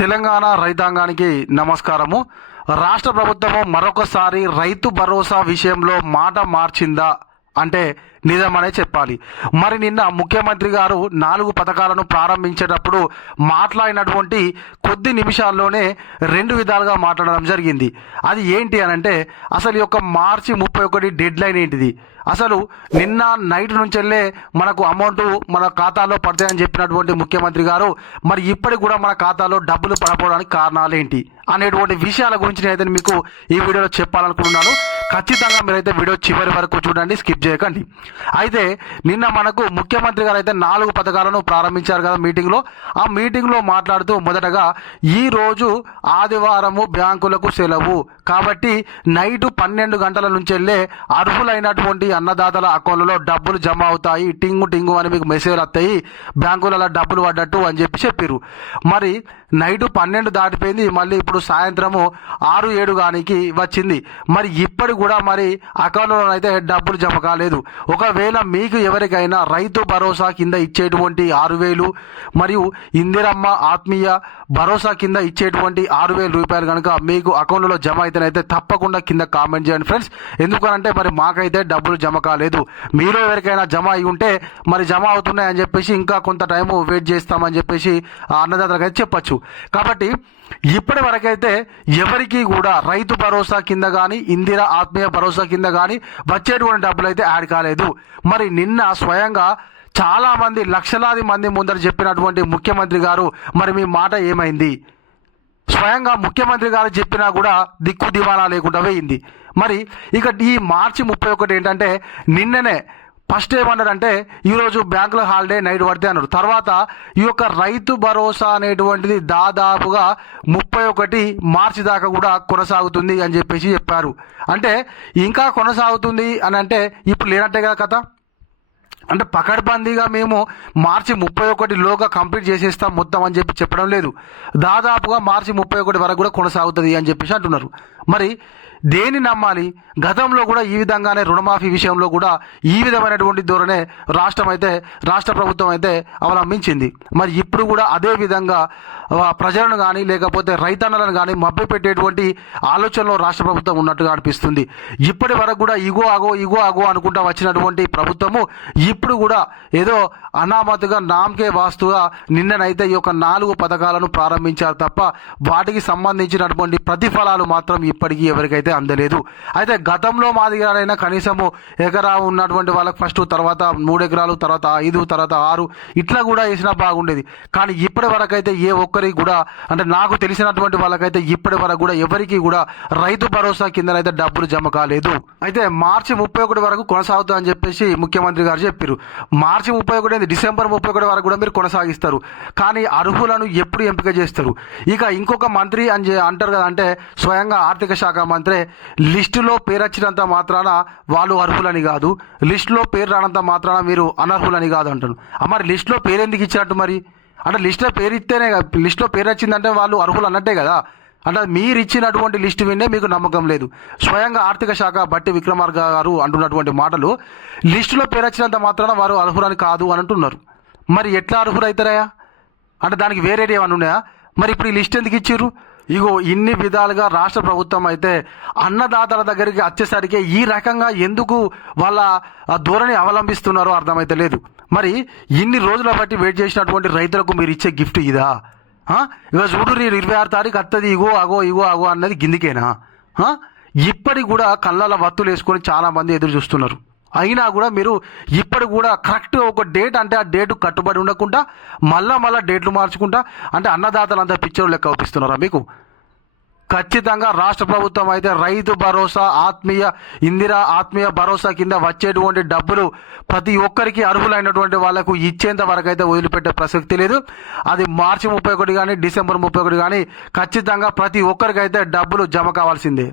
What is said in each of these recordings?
తెలంగాణ రైతాంగానికి నమస్కారము. రాష్ట్ర ప్రభుత్వము మరొకసారి రైతు భరోసా విషయంలో మాట మార్చిందా? అంటే నిజమనే చెప్పాలి. మరి నిన్న ముఖ్యమంత్రి గారు నాలుగు పథకాలను ప్రారంభించేటప్పుడు మాట్లాడినటువంటి కొద్ది నిమిషాల్లోనే రెండు విధాలుగా మాట్లాడడం జరిగింది. అది ఏంటి అని అంటే అసలు ఈ యొక్క మార్చి ముప్పై ఒకటి డెడ్ లైన్ ఏంటిది? అసలు నిన్న నైట్ నుంచి వెళ్ళే మనకు అమౌంట్ మన ఖాతాలో పడతాయని చెప్పినటువంటి ముఖ్యమంత్రి గారు మరి ఇప్పటికి కూడా మన ఖాతాలో డబ్బులు పడపోవడానికి కారణాలు ఏంటి? అనేటువంటి విషయాల గురించి నేనైతే మీకు ఈ వీడియోలో చెప్పాలనుకుంటున్నాను. ఖచ్చితంగా మీరైతే వీడియో చివరి వరకు చూడండి స్కిప్ చేయకండి. అయితే నిన్న మనకు ముఖ్యమంత్రి గారు అయితే నాలుగు పథకాలను ప్రారంభించారు కదా మీటింగ్లో. ఆ మీటింగ్లో మాట్లాడుతూ మొదటగా ఈ రోజు ఆదివారము బ్యాంకులకు సెలవు. కాబట్టి నైట్ పన్నెండు గంటల నుంచి వెళ్ళే అర్హులైనటువంటి అన్నదాతల అకౌంట్లలో డబ్బులు జమ అవుతాయి. టింగు టింగు అని మీకు మెసేజ్ వస్తాయి. బ్యాంకులలో డబ్బులు పడ్డట్టు అని చెప్పి చెప్పారు మరి నైట్ పన్నెండు దాటిపోయింది. మళ్ళీ ఇప్పుడు సాయంత్రము ఆరు ఏడు గానికి వచ్చింది. మరి ఇప్పటి కూడా మరి అకౌంట్లో అయితే డబ్బులు జమ కాలేదు. ఒకవేళ మీకు ఎవరికైనా రైతు భరోసా కింద ఇచ్చేటువంటి ఆరు వేలు మరియు ఇందిరమ్మ ఆత్మీయ భరోసా కింద ఇచ్చేటువంటి ఆరు వేల రూపాయలు కనుక మీకు అకౌంట్లో జమ అయితేనైతే తప్పకుండా కింద కామెంట్ చేయండి ఫ్రెండ్స్. ఎందుకనంటే మరి మాకైతే డబ్బులు జమ కాలేదు. మీరు ఎవరికైనా జమ అయి ఉంటే మరి జమ అవుతున్నాయని చెప్పేసి ఇంకా కొంత టైము వెయిట్ చేస్తామని చెప్పేసి ఆ అన్నదాతలకు అయితే చెప్పచ్చు. కాబట్టి ఇప్పటి వరకైతే ఎవరికి కూడా రైతు భరోసా కింద కానీ ఇందిరా ఆత్మీయ భరోసా కింద కానీ వచ్చేటువంటి డబ్బులు అయితే యాడ్ కాలేదు. మరి నిన్న స్వయంగా చాలా మంది లక్షలాది మంది ముందర చెప్పినటువంటి ముఖ్యమంత్రి గారు మరి మీ మాట ఏమైంది? స్వయంగా ముఖ్యమంత్రి గారు చెప్పినా కూడా దిక్కు దివాలా లేకుండా పోయింది. మరి ఇక ఈ మార్చి ముప్పై ఒకటి ఏంటంటే నిన్ననే ఫస్ట్ ఏమన్నారంటే ఈరోజు బ్యాంకులో హాలిడే నైట్ పడితే అన్నారు. తర్వాత ఈ యొక్క రైతు భరోసా అనేటువంటిది దాదాపుగా ముప్పై ఒకటి మార్చి దాకా కూడా కొనసాగుతుంది అని చెప్పేసి చెప్పారు. అంటే ఇంకా కొనసాగుతుంది అని అంటే ఇప్పుడు లేనట్టే కదా కథ? అంటే పకడ్బందీగా మేము మార్చి ముప్పై ఒకటిలోగా కంప్లీట్ చేసేస్తాం మొత్తం అని చెప్పి చెప్పడం లేదు. దాదాపుగా మార్చి ముప్పై ఒకటి వరకు కూడా కొనసాగుతుంది అని చెప్పేసి అంటున్నారు. మరి దేని నమ్మాలి? గతంలో కూడా ఈ విధంగానే రుణమాఫీ విషయంలో కూడా ఈ విధమైనటువంటి ధోరణే రాష్ట్రం అయితే రాష్ట్ర ప్రభుత్వం అయితే అవలంబించింది. మరి ఇప్పుడు కూడా అదే విధంగా ప్రజలను కానీ లేకపోతే రైతన్నలను కానీ మభ్యపెట్టేటువంటి ఆలోచనలో రాష్ట్ర ప్రభుత్వం ఉన్నట్టుగా అనిపిస్తుంది. ఇప్పటి వరకు కూడా ఇగో అగో ఇగో అగో అనుకుంటా వచ్చినటువంటి ప్రభుత్వము ఇప్పుడు కూడా ఏదో అనామతుగా నామకే వాస్తుగా నిన్ననైతే ఈ యొక్క నాలుగు పథకాలను ప్రారంభించారు తప్ప వాటికి సంబంధించినటువంటి ప్రతిఫలాలు మాత్రం ఇప్పటికీ ఎవరికైతే అందలేదు. అయితే గతంలో మాదిగారైనా కనీసము ఎకరా ఉన్నటువంటి వాళ్ళకి ఫస్ట్ తర్వాత మూడు ఎకరాలు తర్వాత ఐదు తర్వాత ఆరు ఇట్లా కూడా వేసినా బాగుండేది. కానీ ఇప్పటి వరకు అయితే ఏ ఒక్కరికి కూడా అంటే నాకు తెలిసినటువంటి వాళ్ళకైతే ఇప్పటి వరకు కూడా ఎవరికి కూడా రైతు భరోసా కిందనైతే డబ్బులు జమ కాలేదు. అయితే మార్చి ముప్పై ఒకటి వరకు కొనసాగుతుందని చెప్పేసి ముఖ్యమంత్రి గారు చెప్పారు మార్చి ముప్పై ఒకటి డిసెంబర్ ముప్పై ఒకటి వరకు కూడా మీరు కొనసాగిస్తారు. కానీ అర్హులను ఎప్పుడు ఎంపిక చేస్తారు? ఇక ఇంకొక మంత్రి అని అంటారు కదా అంటే స్వయంగా ఆర్థిక శాఖ మంత్రి లిస్టులో పేరు వచ్చినంత మాత్రాన వాళ్ళు అర్హులని కాదు. లిస్టులో పేరు రానంత మాత్రాన మీరు అనర్హులని కాదు అంటారు మరి లిస్టులో పేరు ఎందుకు ఇచ్చినట్టు మరి? అంటే లిస్టులో పేరు ఇస్తేనే కదా, లిస్టులో పేరు వచ్చిందంటే వాళ్ళు అర్హులు అన్నట్టే కదా. అంటే మీరు ఇచ్చినటువంటి లిస్టు వినే మీకు నమ్మకం లేదు. స్వయంగా ఆర్థిక శాఖ బట్టి విక్రమార్క గారు అంటున్నటువంటి మాటలు లిస్టులో పేరు వచ్చినంత మాత్రాన వారు అర్హులని కాదు అని అంటున్నారు. మరి ఎట్లా అర్హులు అవుతారయ్యా అంటే దానికి వేరేది ఏమైనా ఉన్నాయా? మరి ఇప్పుడు ఈ లిస్ట్ ఎందుకు ఇచ్చారు ఇగో ఇన్ని విధాలుగా రాష్ట్ర ప్రభుత్వం అయితే అన్నదాతల దగ్గరికి వచ్చేసరికి ఈ రకంగా ఎందుకు వాళ్ళ ధోరణి అవలంబిస్తున్నారో అర్థమైతే లేదు. మరి ఇన్ని రోజుల బట్టి వెయిట్ చేసినటువంటి రైతులకు మీరు ఇచ్చే గిఫ్ట్ ఇదా? ఇక చూడు నేను ఇరవై ఆరు తారీఖు వస్తుంది ఇగో అగో ఇగో అగో అన్నది గిందికేనా? ఇప్పటికి కూడా కళ్ళల వత్తులు వేసుకొని చాలా మంది ఎదురు చూస్తున్నారు. అయినా కూడా మీరు ఇప్పటి కూడా కరెక్ట్ ఒక డేట్ అంటే ఆ డేట్ కట్టుబడి ఉండకుండా మళ్ళా మళ్ళీ డేట్లు మార్చుకుంటా అంటే అన్నదాతలంతా పిక్చర్ లెక్క అవుపిస్తున్నారా మీకు? ఖచ్చితంగా రాష్ట్ర ప్రభుత్వం అయితే రైతు భరోసా ఆత్మీయ ఇందిరా ఆత్మీయ భరోసా కింద వచ్చేటువంటి డబ్బులు ప్రతి ఒక్కరికి అర్హులైనటువంటి వాళ్ళకు ఇచ్చేంత వరకు అయితే వదిలిపెట్టే ప్రసక్తి లేదు. అది మార్చి ముప్పై ఒకటి కానీ డిసెంబర్ ముప్పై ఒకటి కానీ ఖచ్చితంగా ప్రతి ఒక్కరికైతే డబ్బులు జమ కావాల్సిందే.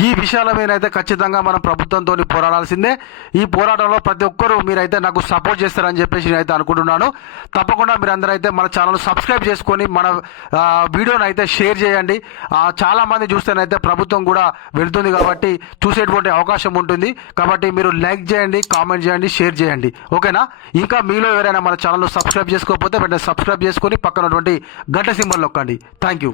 ఈ విషయాల మీద అయితే ఖచ్చితంగా మనం ప్రభుత్వంతో పోరాడాల్సిందే. ఈ పోరాటంలో ప్రతి ఒక్కరూ మీరైతే నాకు సపోర్ట్ చేస్తారని చెప్పేసి నేనైతే అనుకుంటున్నాను. తప్పకుండా మీరందరూ అయితే మన ఛానల్ సబ్స్క్రైబ్ చేసుకొని మన వీడియోని అయితే షేర్ చేయండి. చాలామంది చూస్తేనైతే ప్రభుత్వం కూడా వెళ్తుంది కాబట్టి చూసేటువంటి అవకాశం ఉంటుంది. కాబట్టి మీరు లైక్ చేయండి కామెంట్ చేయండి షేర్ చేయండి. ఓకేనా? ఇంకా మీలో ఎవరైనా మన ఛానల్ సబ్స్క్రైబ్ చేసుకోకపోతే వెంటనే సబ్స్క్రైబ్ చేసుకొని పక్కనటువంటి గంట సింబల్ నొక్కండి. Thank you.